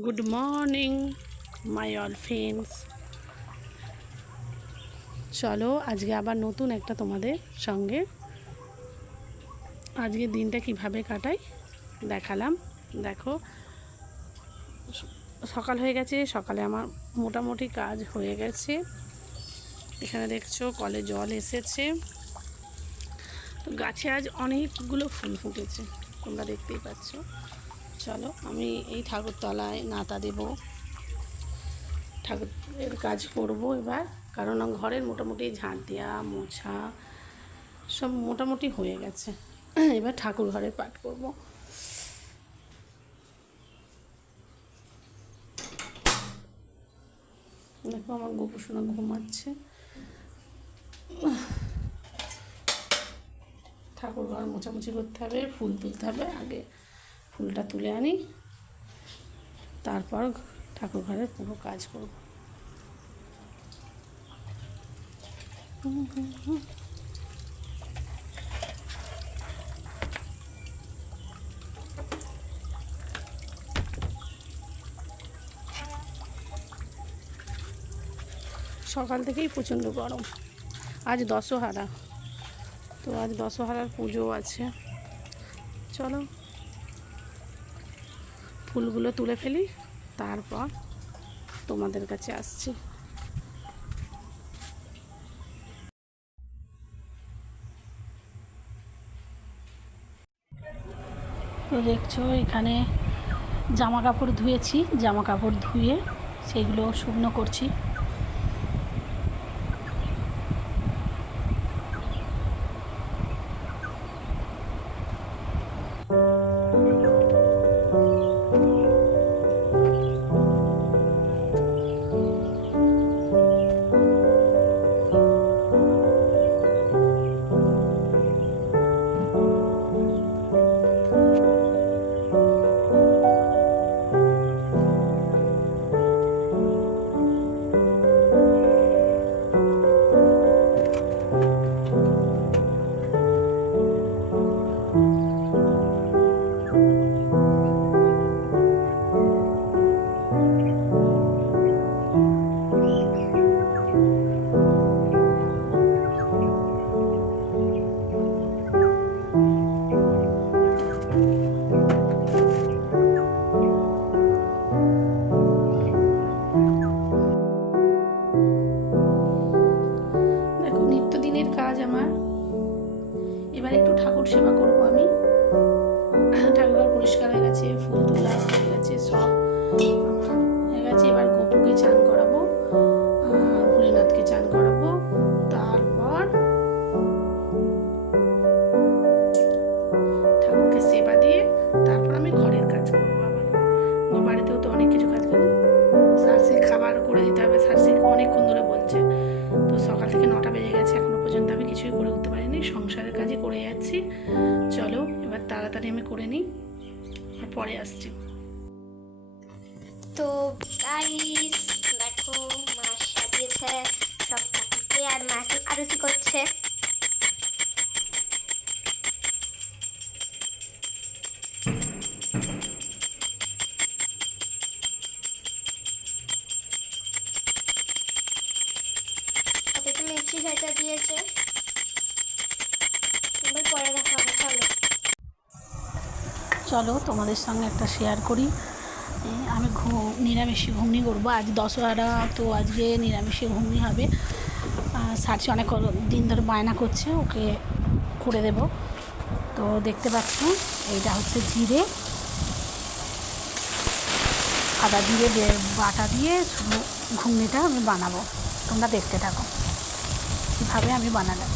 Good morning my all friends চলো, আজকে আবার নতুন একটা তোমাদের সঙ্গে আজকে দিনটা কীভাবে কাটাই দেখালাম। দেখো, সকাল হয়ে গেছে, সকালে আমার মোটামুটি কাজ হয়ে গেছে। এখানে দেখছ, কলে জল এসেছে। তো গাছে আজ অনেকগুলো ফুল ফুটেছে, তোমরা দেখতেই পাচ্ছ। চলো, আমি এই ঠাকুরতলায় নাতা দেব। ঠাকুরের কাজ করব এবার, কারণ ঘরের মোটামুটি ঝাঁট দেওয়া মোছা সব মোটামুটি হয়ে গেছে। এবার ঠাকুর ঘরে পাঠ করব। দেখো আমার গোপুসোনা ঘুমাচ্ছে। ঠাকুর ঘর মোছামুছি করতে হবে, ফুল তুলতে হবে আগে। ফুলটা তুলে আনি। তারপর ঠাকুর ঘরের পুরো কাজ করব। সকাল থেকেই প্রচণ্ড গরম। আজ দশহারা। তো আজ দশহারার পুজো আছে। চলো। ফুলগুলো তুলে ফেলি, তারপর তোমাদের কাছে আসছি। তো দেখছ, এখানে জামা কাপড় ধুয়েছি জামা কাপড় ধুয়ে সেগুলো শুকনো করছি। অনেকক্ষণ ধরে বলছে। তো সকাল থেকে নটা বেজে গেছে, এখনও পর্যন্ত আমি কিছুই করে উঠতে পারিনি, সংসারের কাজই করে যাচ্ছি। চলো, এবার তাড়াতাড়ি আমি করে নিই, আর পরে আসছি। তো দেখো, মা সাজিয়েছে সব ঠাকুরকে আর মাকে আরতি করছে? চলো, তোমাদের সঙ্গে একটা শেয়ার করি। আমি ঘু নিরামিষি ঘুগনি করব। আজ দশহরা, তো আজকে নিরামিষি ঘুগনি হবে। সার্চে অনেক দিন ধরে বায়না করছে, ওকে করে দেব। তো দেখতে পাচ্ছ, এইটা হচ্ছে জিরে। আদা জিরে বাটা দিয়ে শুধু ঘুগনিটা আমি বানাবো। তোমরা দেখতে থাকো। কীভাবে আমি বানালাম।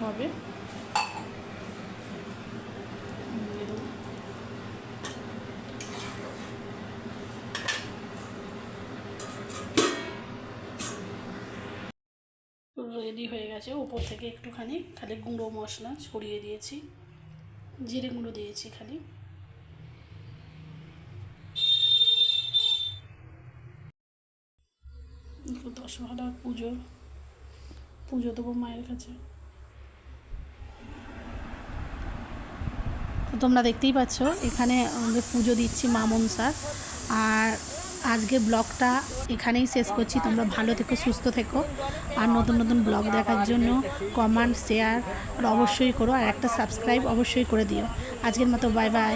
হবে। রেডি হয়ে গেছে। উপর থেকে একটুখানি খালি গুঁড়ো মশলা ছড়িয়ে দিয়েছি। জিরে গুঁড়ো দিয়েছি খালি। দশহরা পুজো। পুজো দেবো মায়ের কাছে। তোমরা দেখতেই পাচ্ছ, এখানে পুজো দিচ্ছি মা মনসার আর আজকে ব্লগটা এখানেই শেষ করছি। তোমরা ভালো থেকো, সুস্থ থেকো। আর নতুন নতুন ব্লগ দেখার জন্য কমেন্ট শেয়ার অবশ্যই করো। আর একটা সাবস্ক্রাইব অবশ্যই করে দিও। আজকের মতো বাই বাই